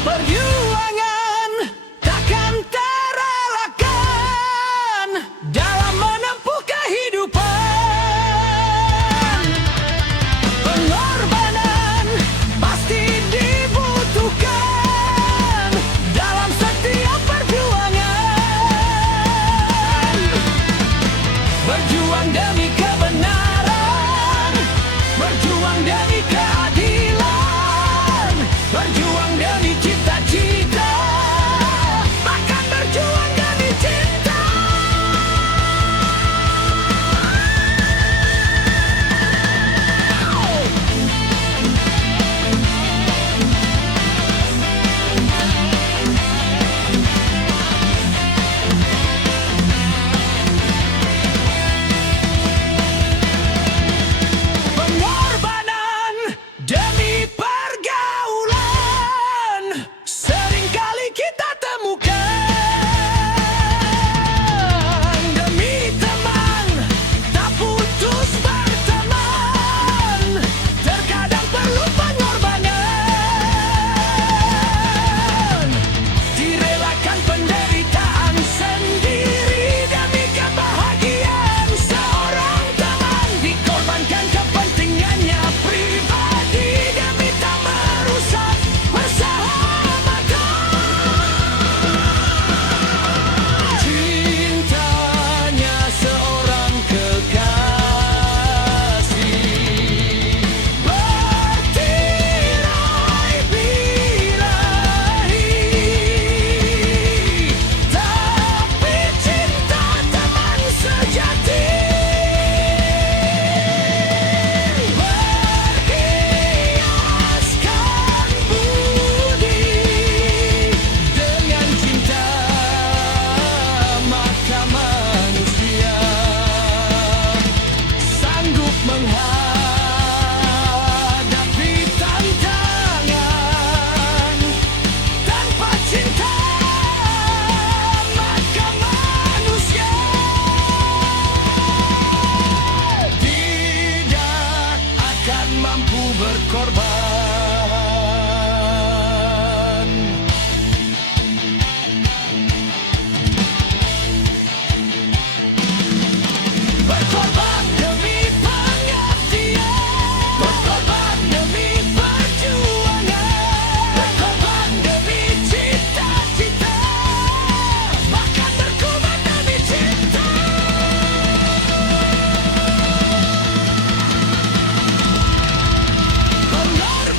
Perjuangan takkan terelakkan dalam menempuh kehidupan. Pengorbanan pasti dibutuhkan dalam setiap perjuangan. Berjuang demi kebenaran, berjuang demi keadilan, berjuang demi cita-cita, bahkan berjuang demi cinta. Pengorbanan demi pergaulan seringkali kita temukan. Demi teman tak putus berteman, terkadang perlu pengorbanan. Direlakan penderitaan sendiri demi kebahagiaan seorang teman, dikorbankan kepentingannya pribadi demi tak merusak persahabatan. Cintanya seorang kekasih bertirai-birahi, tapi cinta teman sejati berhiaskan budi dengan cinta, maka manusia sanggup menghadapi tantangan. Tanpa cinta, maka manusia tidak akan mampu berkorban. Berkorban demi pengabdian, berkorban demi perjuangan, berkorban demi cita-cita, bahkan berkorban demi cinta. Pengorbanan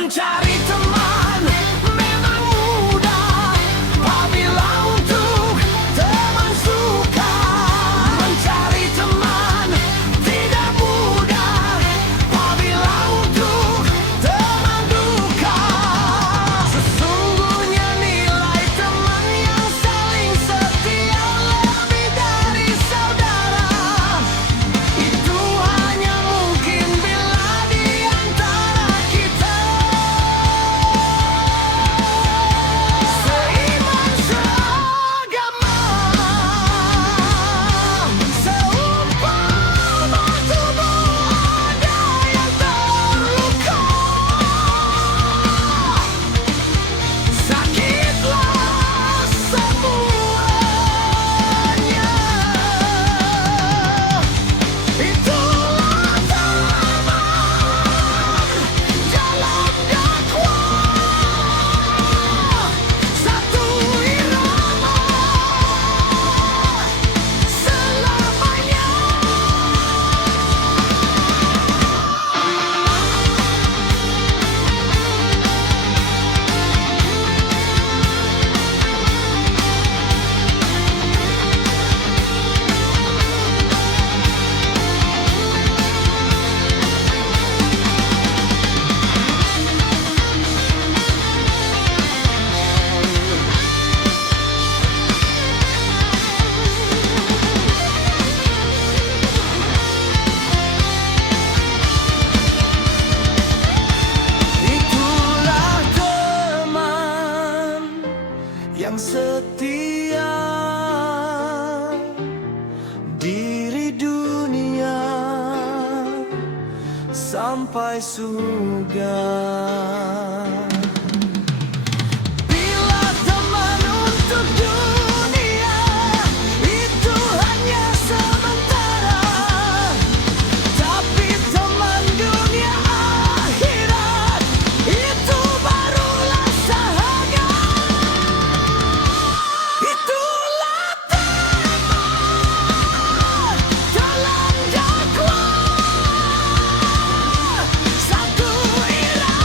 Mencari teman memang mudah, apabila untuk teman suka. Mencari teman tidak mudah, apabila untuk teman duka. Sesungguhnya nilai teman yang saling setia lebih dari saudara. Itu hanya mungkin bila di antara kita seiman, seagama, seumpama tubuh ada yang terluka. Sakitlah semuanya. Itulah teman dalam dakwah, satu irama selamanya. Itulah teman yang setia, diri dunia sampai surga. Bila teman untuk dunia itu hanya sementara, tapi teman dunia akhirat itu barulah sahabat. Itulah teman dalam dakwah, satu irama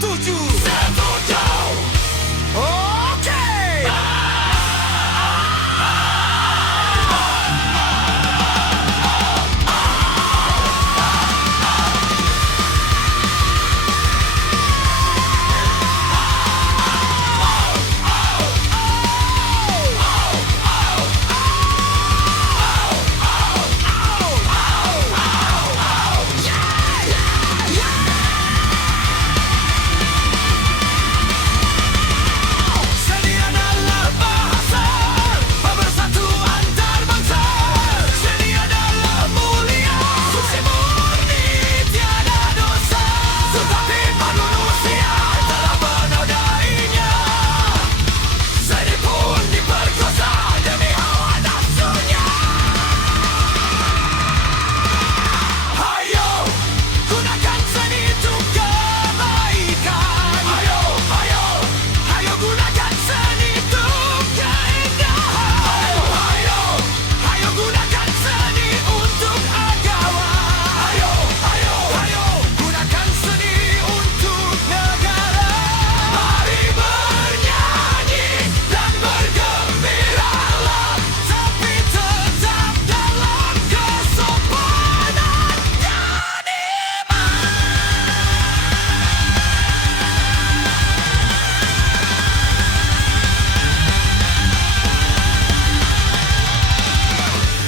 setuju. Oke. Seni adalah bahasa pemersatu antar bangsa. Seni adalah mulia, suci murni tiada dosa. Tetapi manusia telah menodainya. Seni pun diperkosa demi hawa nafsunya. Hayo, gunakan seni untuk kebaikan. Hayo, hayo, hayo gunakan seni untuk keindahan. Hayo, hayo gunakan seni untuk agama. Hayo, hayo, hayo gunakan seni untuk negara. Mari bernyanyi dan bergembiralah, tapi tetap dalam kesopanan dan iman.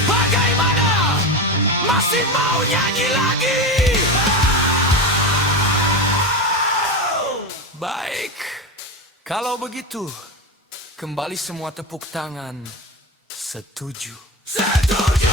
Bagaimana? Masih mau nyanyi lagi? Baik. Kalau begitu, kembali semua tepuk tangan. Setuju. Setuju.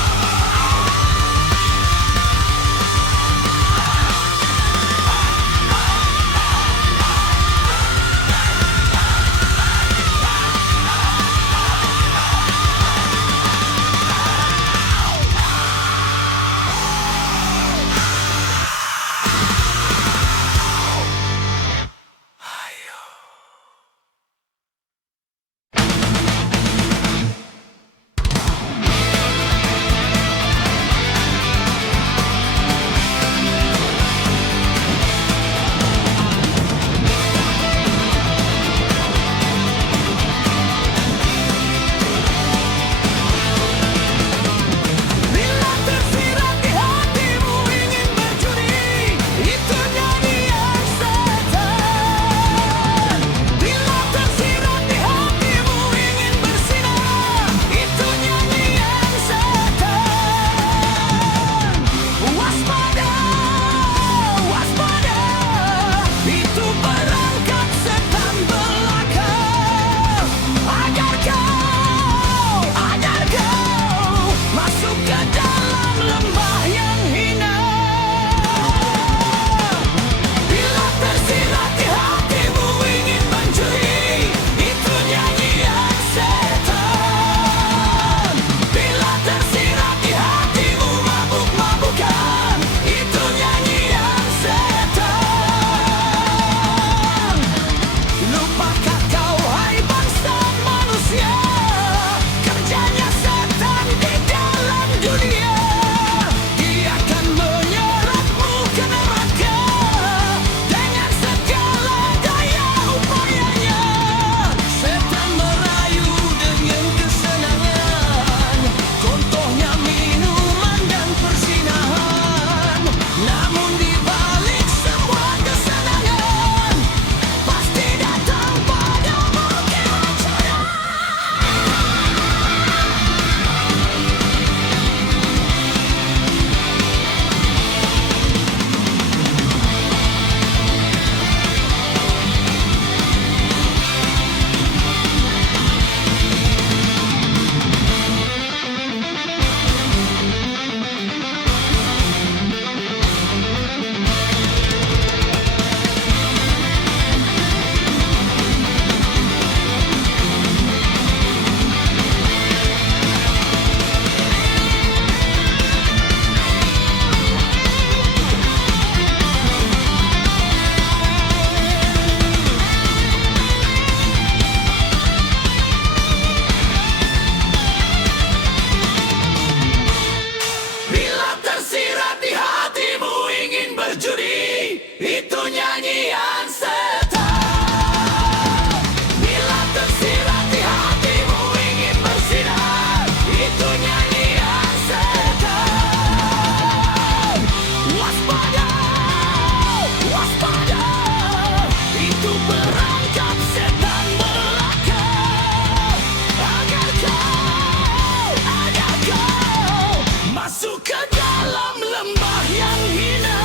dalam lembah yang hina.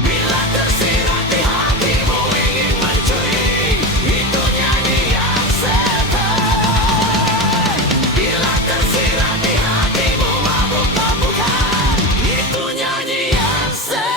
Bila tersirat di hatimu ingin mencuri, itu nyanyian setan. Bila tersirat di hatimu mabuk-mabukan, itu nyanyian setan.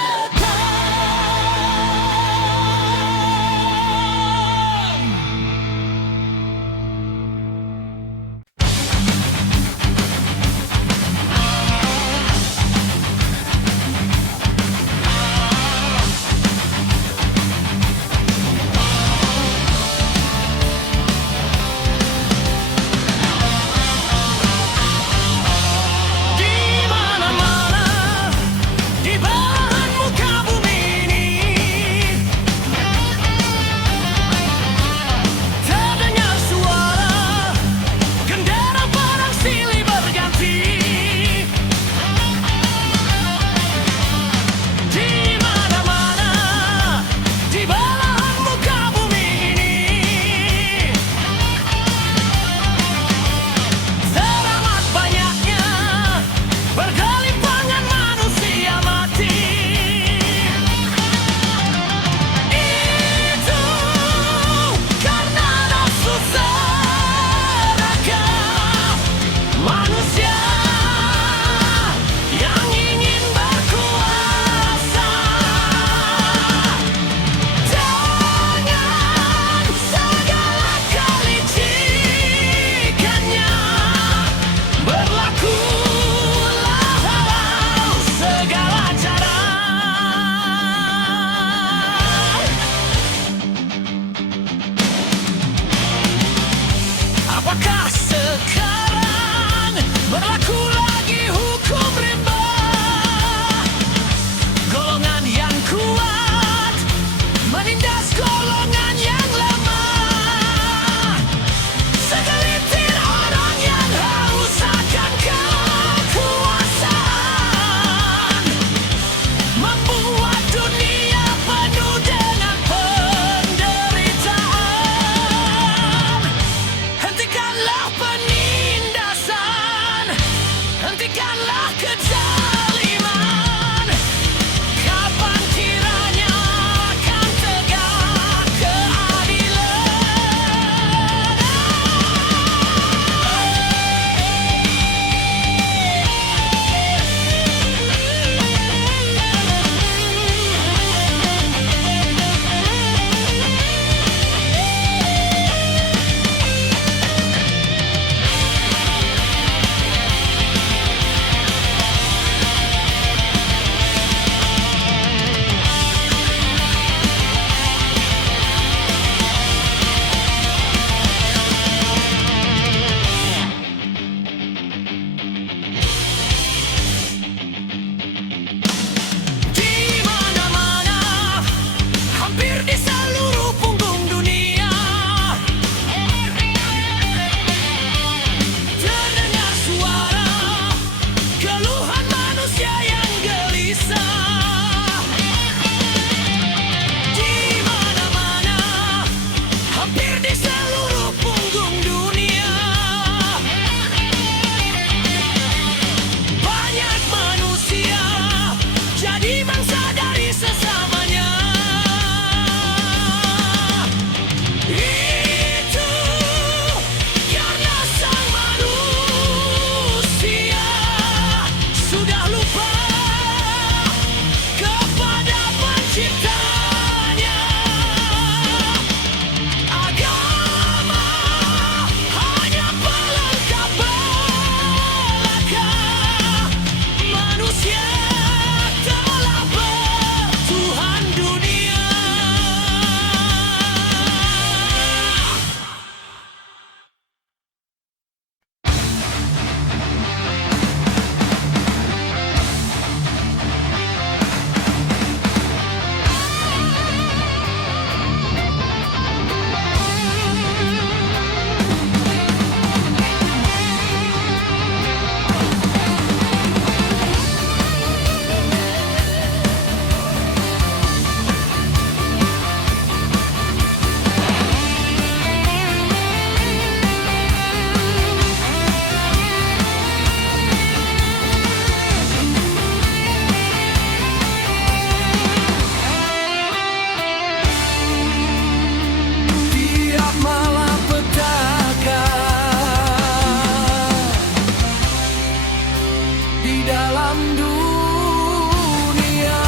dalam dunia.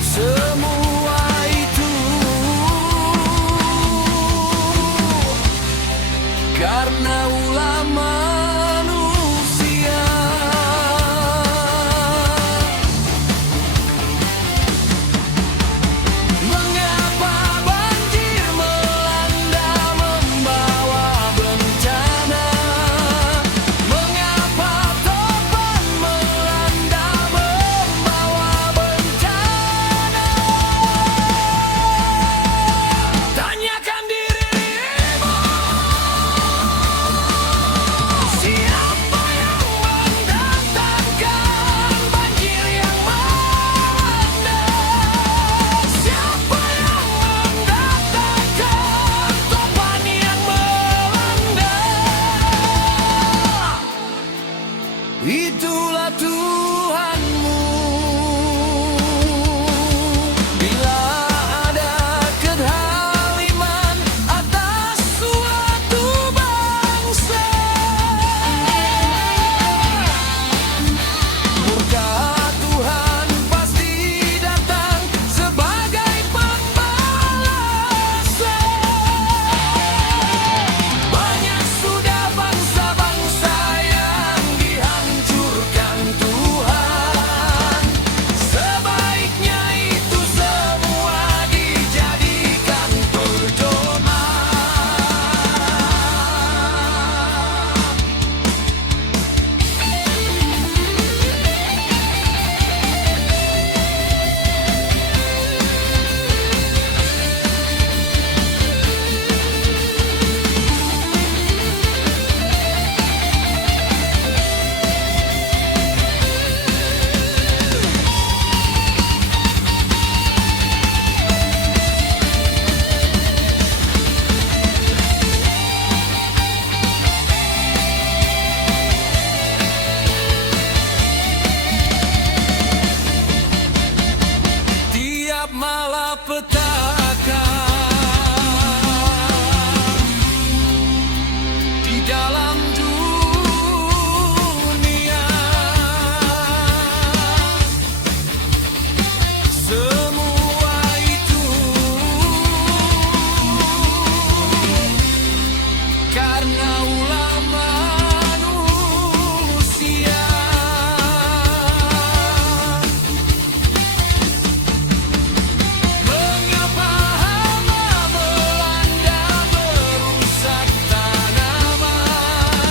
Semua itu karena ulah manusia. Mengapa banjir melanda membawa bencana? Mengapa topan melanda membawa bencana? Tanyakan dirimu, siapa yang mendatangkan banjir yang melanda? Siapa yang mendatangkan topan yang melanda? Itulah Tuhanmu. Bila ada kezaliman atas suatu bangsa, murka Tuhan pasti datang sebagai pembalasan. Banyak sudah bangsa-bangsa yang dihancurkan Tuhan. Sebaiknya itu semua dijadikan pedoman. Tiap malapetaka di dalam dunia, semua itu karena ulah manusia. Mengapa hama melanda merusak tanaman?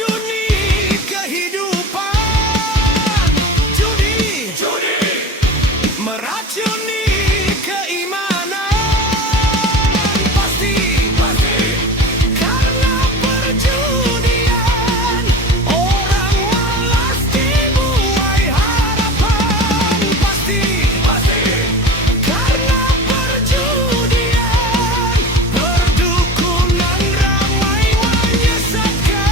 meracuni kehidupan. Judi meracuni keimanan. Pasti karena perjudian orang malas dibuai harapan. Pasti karena perjudian perdukunan ramai menyesatkan.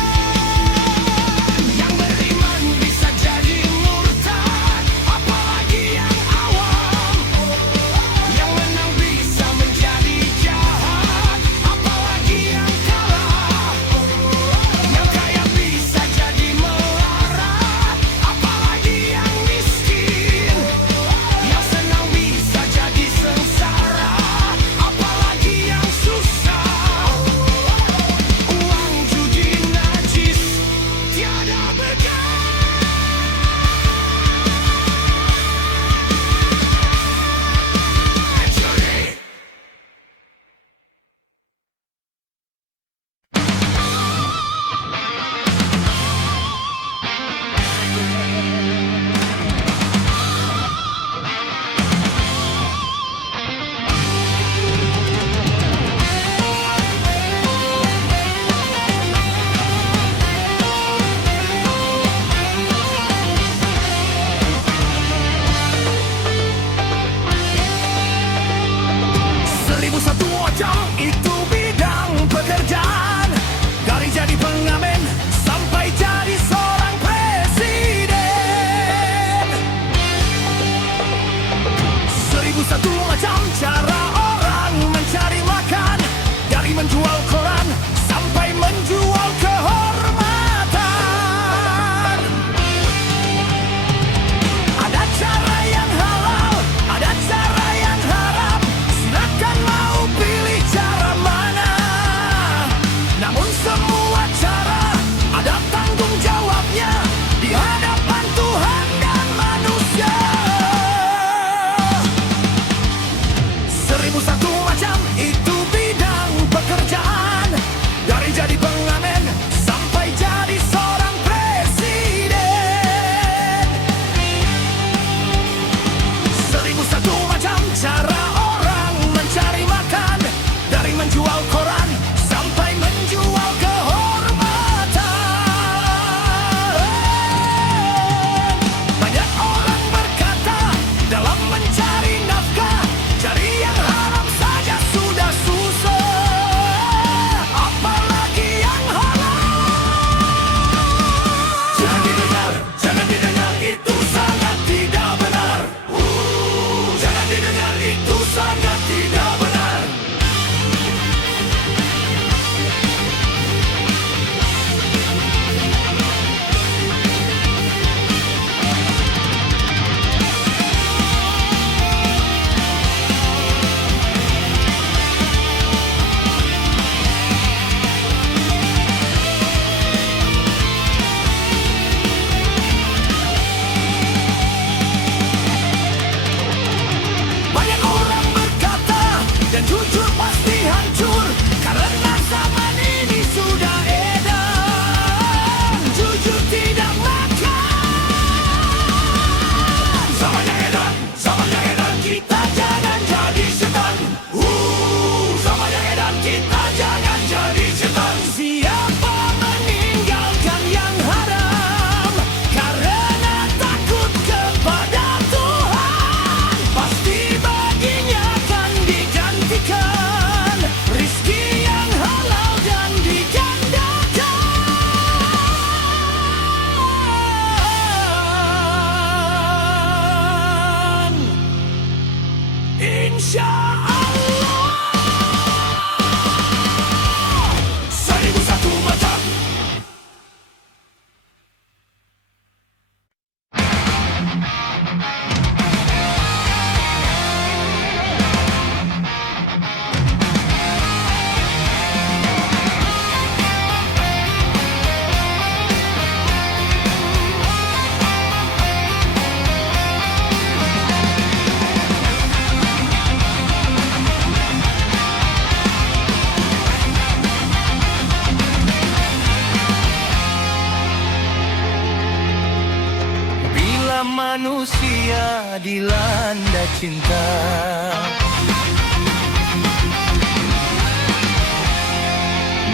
Bila manusia dilanda cinta,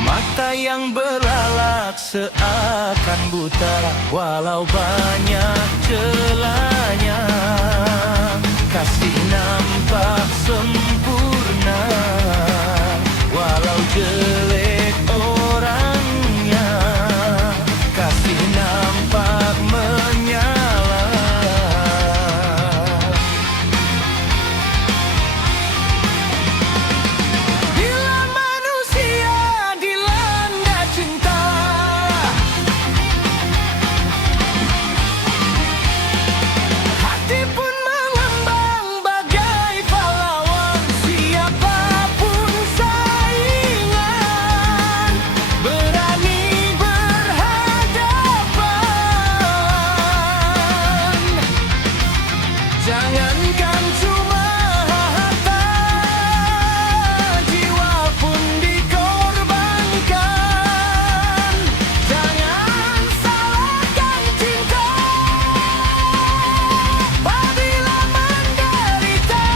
mata yang belalak seakan buta, walau banyak celahnya. Kasih nampak sempurna, walau jelek orangnya. Kasih nampak menyala. Bila manusia dilanda cinta, hati pun mengembang bagai pahlawan. Siapapun saingan, berani berhadapan. Jangankan cuma harta, jiwa pun dikorbankan. Jangan salahkan cinta apabila menderita.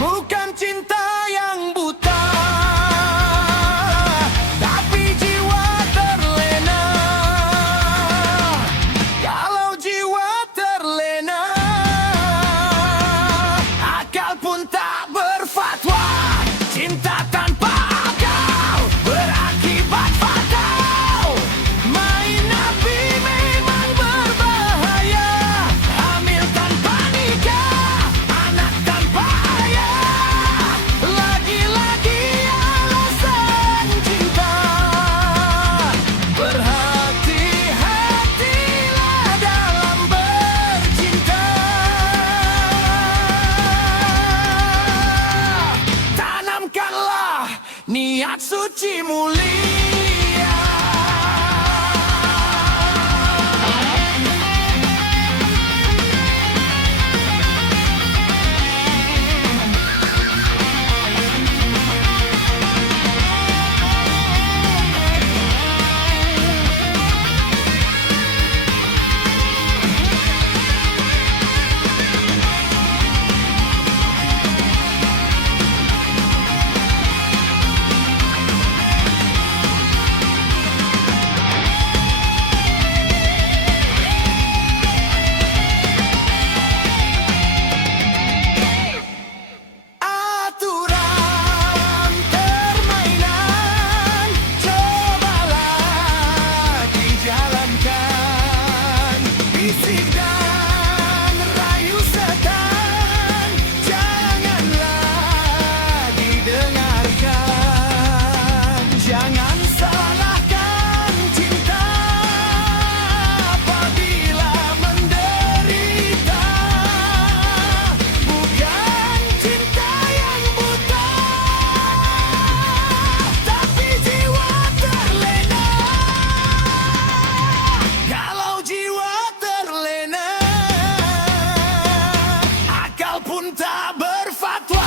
Bukan cinta yang buta, tapi jiwa terlena. Kalau jiwa terlena, akal pun tak berfatwa. Cinta tanpa akal berakibat fatal. Main api memang berbahaya. Hamil tanpa nikah, anak tanpa ayah. Lagi-lagi alasan cinta. Berhati-hatilah dalam bercinta. Tanamkanlah niat suci mulia. Aturan permainan cobalah dijalankan. Bisik dan rayu setan janganlah didengarkan. Jangan salahkan cinta apabila menderita. Bukan cinta yang buta, tapi jiwa terlena. Kalau jiwa terlena, akal pun tak berfatwa.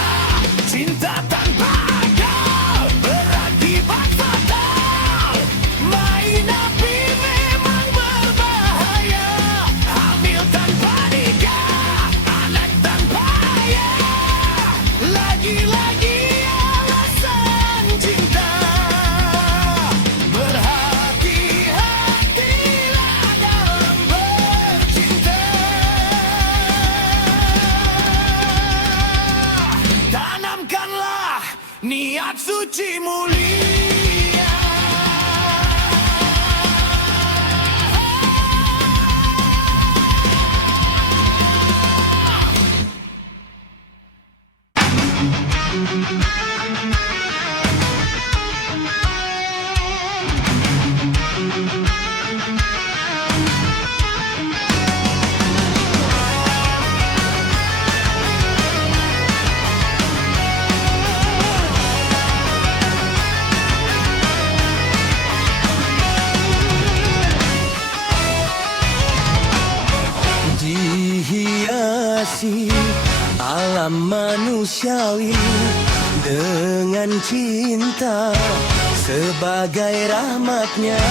Cinta tanpa akal berakibat fatal. Main api memang berbahaya. Hamil tanpa nikah, anak tanpa ayah. Lagi-lagi alasan cinta. Berhati-hatilah dalam bercinta. Tanamkanlah niat suci mulia. Dihiasi alam manusiawi dengan cinta sebagai rahmatnya,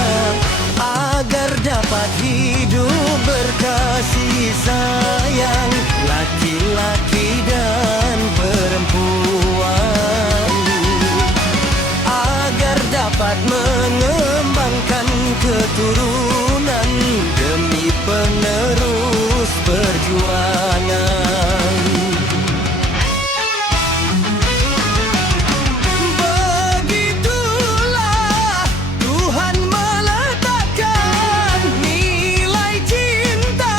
agar dapat hidup berkasih sayang, laki-laki dan perempuan, agar dapat mengembangkan keturunan demi penerus perjuangan. Begitulah Tuhan meletakkan nilai cinta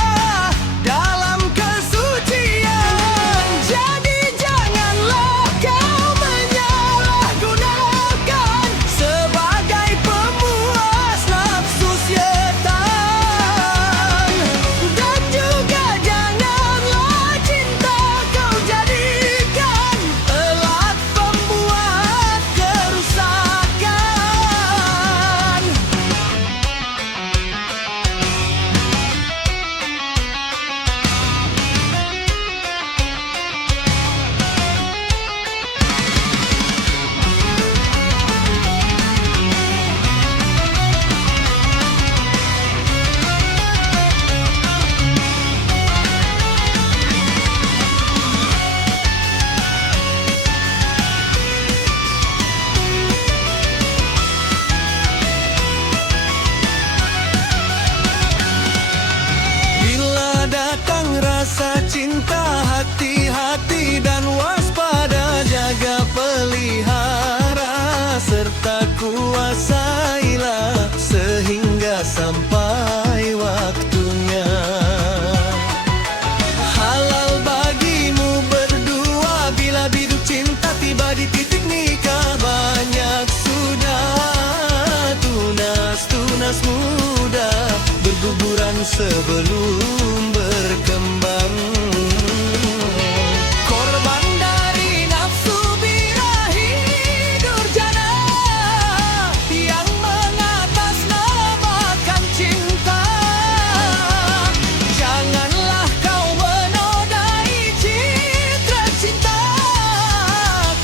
dalam kesucian. Jadi janganlah kau menyalahgunakan sebagai pemuas nafsu setan. Dan juga janganlah cinta kau jadikan alat pembuat kerusakan. Bila datang rasa cinta, hati-hati dan waspada, jaga pelihara serta kuasailah sehingga sampai waktunya. Halal bagimu berdua bila biduk cinta tiba di titik nikah. Banyak sudah tunas-tunas muda berguguran sebelum berkembang. Korban dari nafsu birahi durjana yang mengatasnamakan cinta. Janganlah kau menodai citra cinta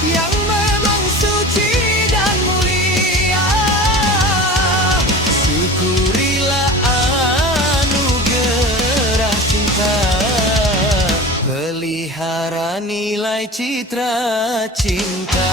yang memang suci dan mulia. Syukurilah anugerah cinta, pelihara nilai citra cinta.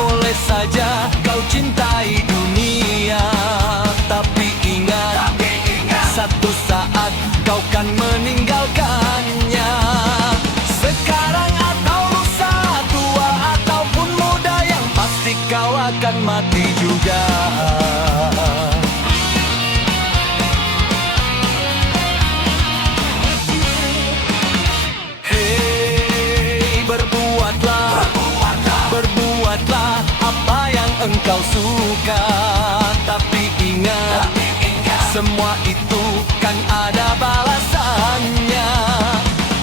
Boleh saja kau cintai dunia, tapi ingat, satu saat kau kan meninggalkannya. Sekarang atau lusa, tua ataupun muda, yang pasti kau akan mati juga. Berbuatlah apa yang engkau suka, tapi ingat, semua itu kan ada balasannya.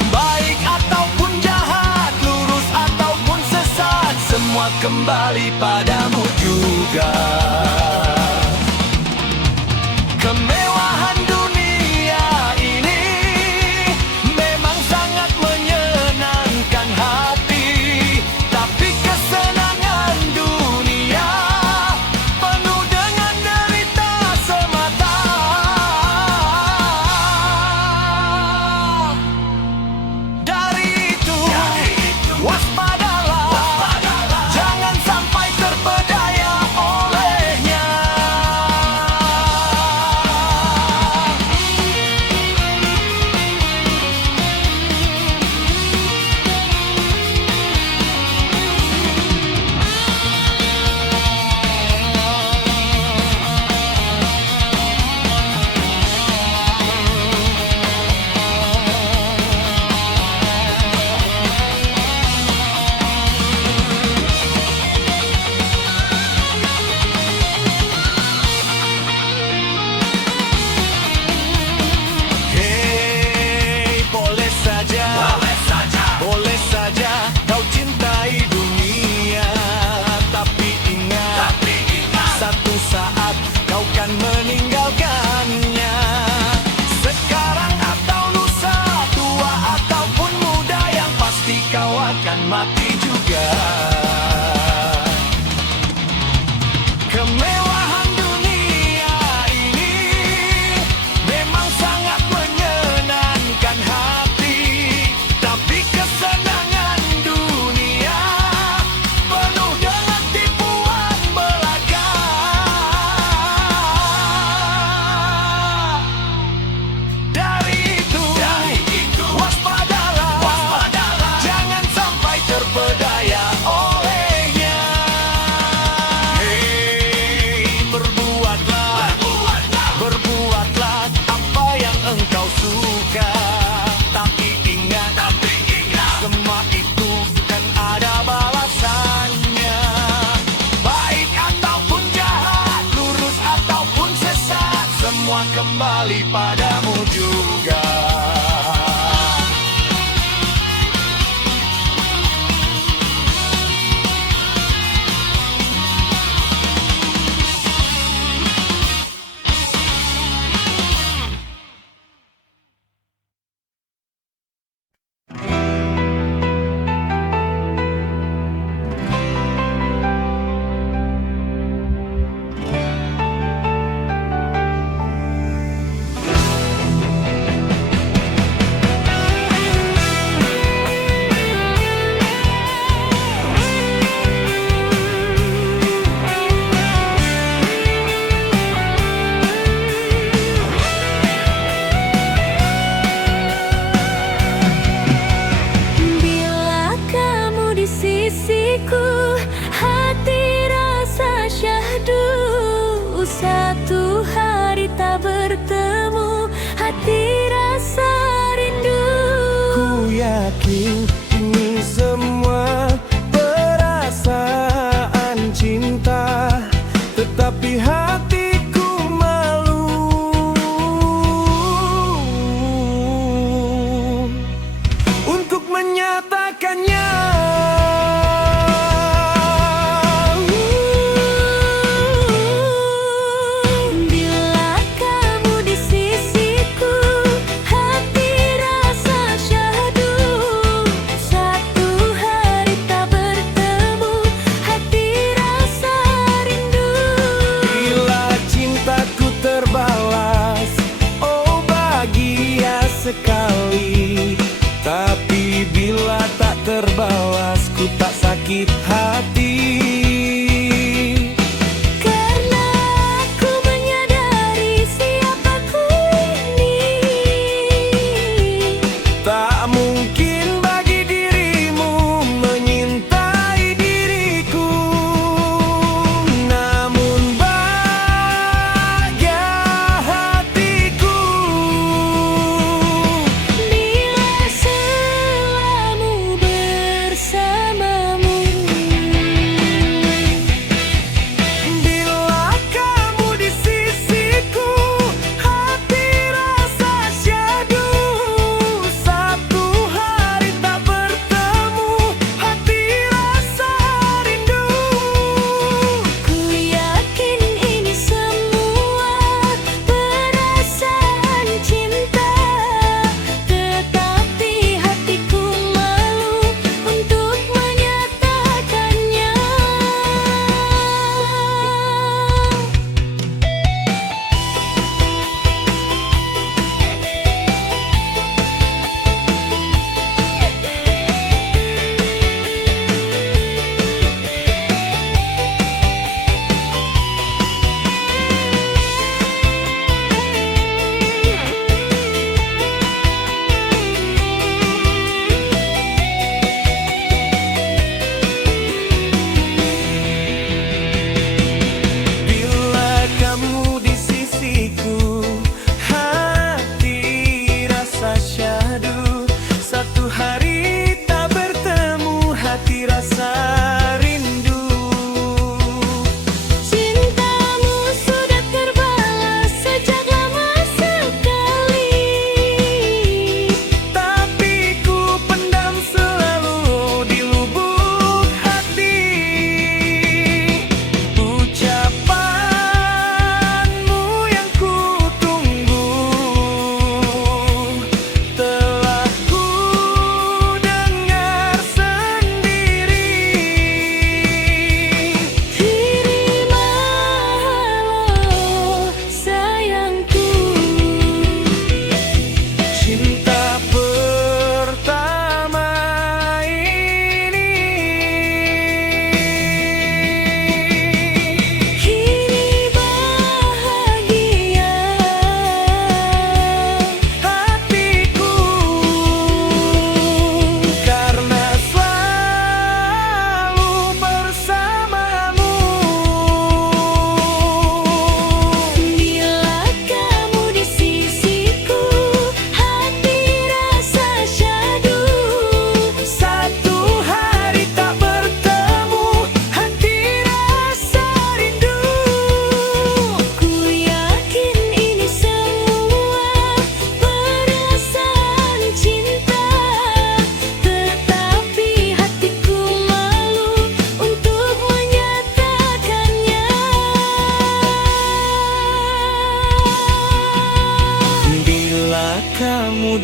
Baik ataupun jahat, lurus ataupun sesat, semua kembali padamu juga. Kemewahan dunia ini memang sangat menyenangkan hati, tapi kesenangan dunia penuh dengan derita semata. Dari itu waspadalah, jangan sampai terpedaya olehnya. kembali padamu juga.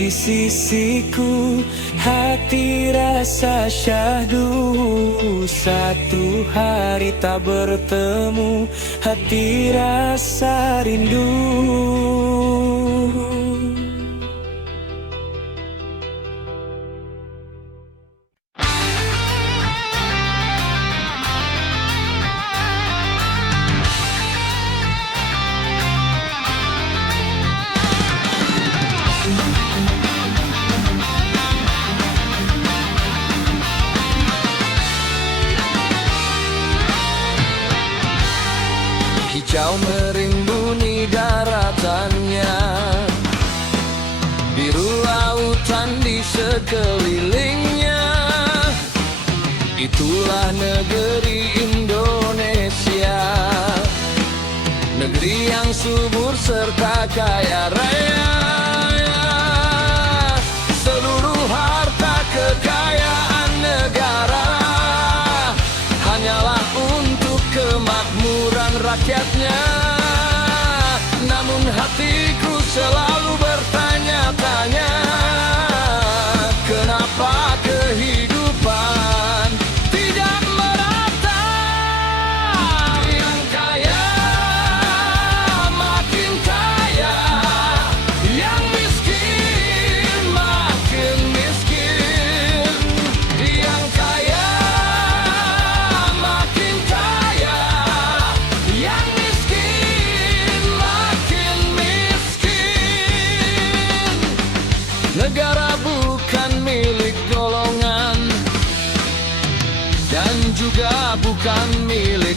di sisiku, hati rasa syahdu. Satu hari tak bertemu, hati rasa rindu. Hijau merimbuni daratannya, biru lautan di sekelilingnya. Itulah negeri Indonesia, negeri yang subur serta kaya raya. Seluruh harta kekayaan negara hanyalah untuk kemakmuran rakyatnya. Namun hatiku selalu bertanya-tanya, kenapa kehidupan tidak merata? Yang kaya makin kaya, yang miskin makin miskin. Yang kaya makin kaya, yang miskin makin miskin. Negara bukan milik golongan dan juga bukan milik